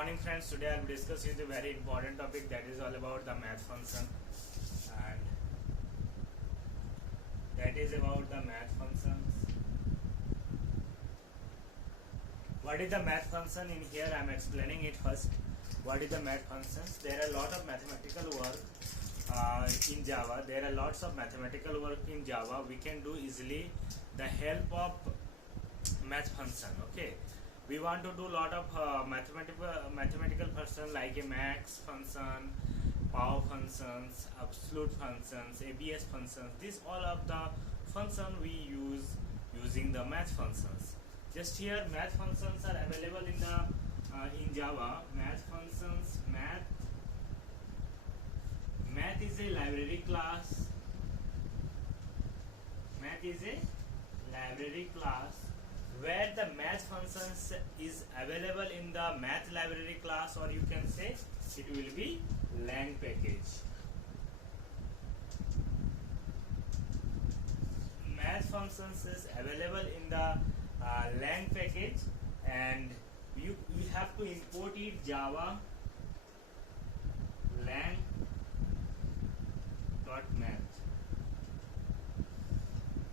morning friends. Today I will discuss with you a very important topic, that is all about the math function, and that is about the math functions. What is the math function? In here I am explaining it first. What is the math functions? There are a lot of mathematical work in Java. There are lots of mathematical work in Java. We can do easily the help of math function. Okay, we want to do lot of mathematical function like a max function, power functions, absolute functions, ABS functions. These all of the function we use using the math functions. Just here math functions are available in the in Java. Math functions, math is a library class. Math is a library class where the math functions is available in the math library class, or you can say it will be lang package. Math functions is available in the lang package, and you have to import it java lang.math.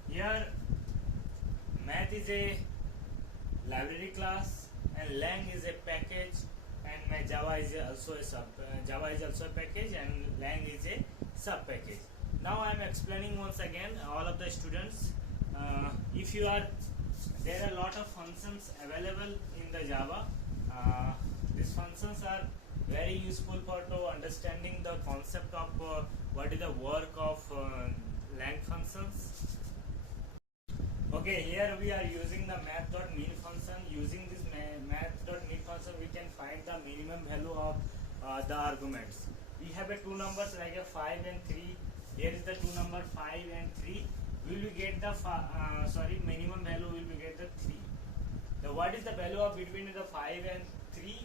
Here math is a library class and lang is a package, and Java is also a package, and lang is a sub package. Now I am explaining once again all of the students. If you are, there are a lot of functions available in the Java. These functions are very useful for to understanding the concept of what is the work of lang functions. Okay, here we are using the math.min function. Using this math.min function, we can find the minimum value of the arguments. We have two numbers like a 5 and 3. Here is the two number 5 and 3. Will we get the minimum value? Will we get the 3? The what is the value of between the 5 and 3?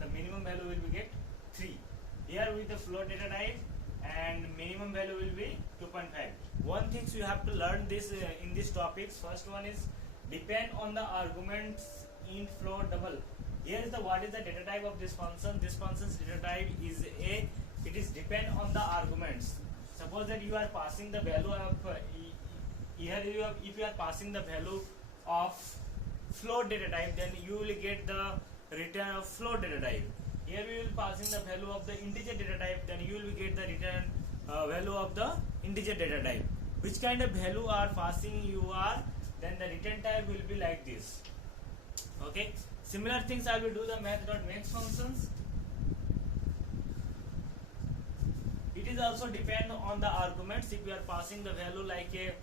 The minimum value will be get 3. Here with the float data type, and minimum value will be 2.5. One thing you have to learn this in these topics. First one is depend on the arguments in float double. Here is the what is the data type of this function. This function's data type is a, it is depend on the arguments. Suppose that you are passing the value of here you have, if you are passing the value of float data type, then you will get the return of float data type. Here we will passing the value of the integer data type, then you will get the return value of the integer data type. Which kind of value are passing you are, then the return type will be like this. Okay, similar things I will do the math.max functions. It is also depend on the arguments. If you are passing the value like a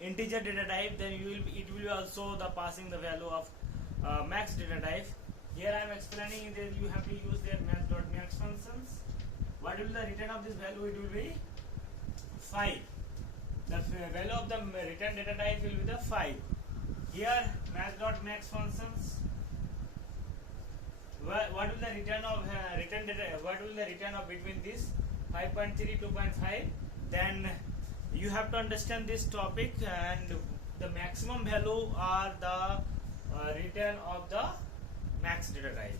integer data type, then it will be also the passing the value of max data type. Here I am explaining that you have to use their math.max functions. What will the return of this value? It will be 5. The value of the return data type will be the 5. Here math.max functions. What will the return of return data? What will the return of between this 5.3 2.5? Then you have to understand this topic, and the maximum value are the return of the max data type.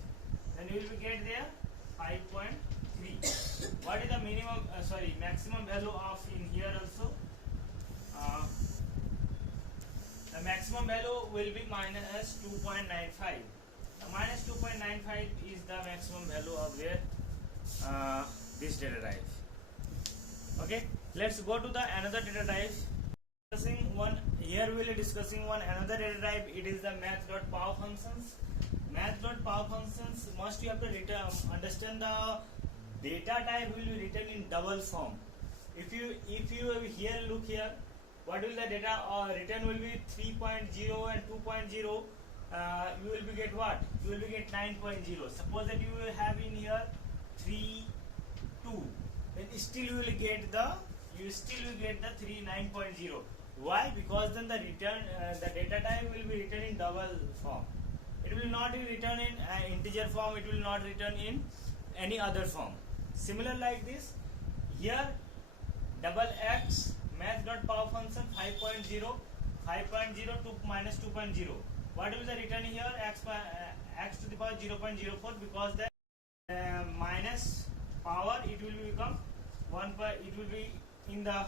Then you will get there 5.3. What is the minimum? Maximum value of in here also? The maximum value will be minus 2.95. Minus 2.95 is the maximum value of their this data type. Okay, let's go to the another data type. Here we will be discussing one another data type. It is the math.power functions. Math.power functions, must you have to understand the data type will be written in double form. If you here look here, what will the data return will be 3.0 and 2.0. You will be get what? You will be get 9.0. Suppose that you will have in here 3, 2. Then still you will get the 9.0. Why? Because then the return the data type will be written in double form. It will not be written in integer form. It will not written in any other form. Similar like this, here double x math.power function 5.0 to minus 2.0. What will the return here? x to the power 0.04, because the minus power it will become 1 by, it will be in the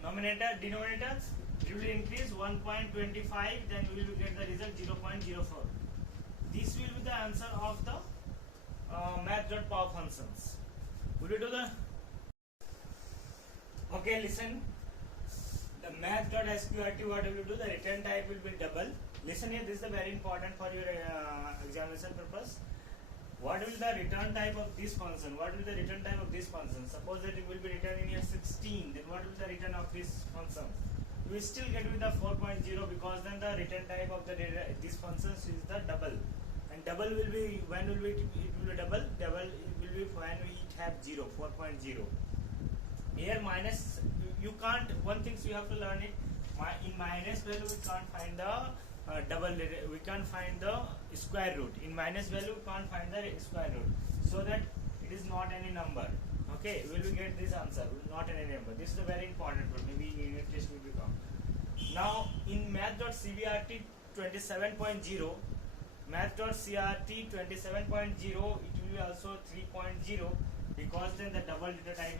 denominator it will increase 1.25, then we will get the result 0.04. This will be the answer of the math.power functions. Will you do the? Okay, listen. The math.sqrt, what will you do? The return type will be double. Listen here, this is very important for your examination purpose. What will the return type of this function? What will the return type of this function? Suppose that it will be written in here 16, then what will the return of this function? We still get with the 4.0, because then the return type of the this function is the double. And double will be, when will it will be double? Double it will be when we have 0, 4.0. Here minus, you can't, one thing you have to learn it, in minus value we can't find the we can't find the square root. In minus value we can't find the square root, so that it is not any number. Okay, will we get this answer? Not any number. This is a very important one. Maybe unit test will become. Now in math.cbrt 27.0, math.crt 27.0, it will be also 3.0, because then the double data type